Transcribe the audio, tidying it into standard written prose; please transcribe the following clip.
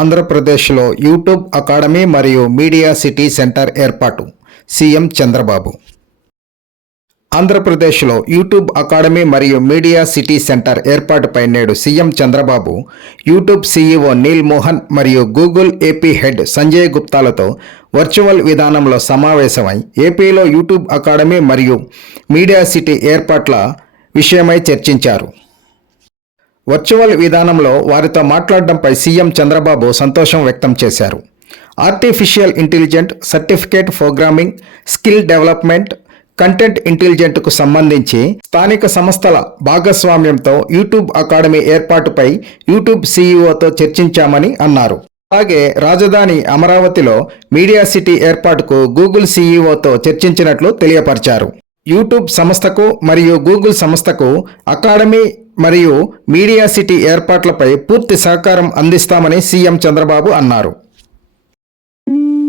ఆంధ్రప్రదేశ్లో YouTube academy మరియు media city centre ఏర్పాటు సీఎం చంద్రబాబు. ఆంధ్రప్రదేశ్లో యూట్యూబ్ అకాడమీ మరియు మీడియా సిటీ సెంటర్ ఏర్పాటుపై నేడు CM Chandrababu YouTube CEO Neal Mohan మరియు గూగుల్ ఏపీ హెడ్ సంజయ్ గుప్తాలతో వర్చువల్ విధానంలో సమావేశమై ఏపీలో యూట్యూబ్ అకాడమీ మరియు మీడియా సిటీ ఏర్పాట్ల విషయమై చర్చించారు. వర్చువల్ విధానంలో వారితో మాట్లాడడంపై సీఎం చంద్రబాబు సంతోషం వ్యక్తం చేశారు. Artificial intelligent, certificate programming, skill development, content ఇంటెలిజెంట్కు సంబంధించి స్థానిక సంస్థల భాగస్వామ్యంతో యూట్యూబ్ అకాడమీ ఏర్పాటుపై యూట్యూబ్ సీఈఓతో చర్చించామని అన్నారు. అలాగే రాజధాని అమరావతిలో మీడియా సిటీ ఏర్పాటుకు గూగుల్ సీఈఓతో చర్చించినట్లు తెలియపరిచారు. యూట్యూబ్ సంస్థకు మరియు గూగుల్ సంస్థకు అకాడమీ మరియు మీడియా సిటీ ఏర్పాట్లపై పూర్తి సహకారం అందిస్తామని సీఎం చంద్రబాబు అన్నారు.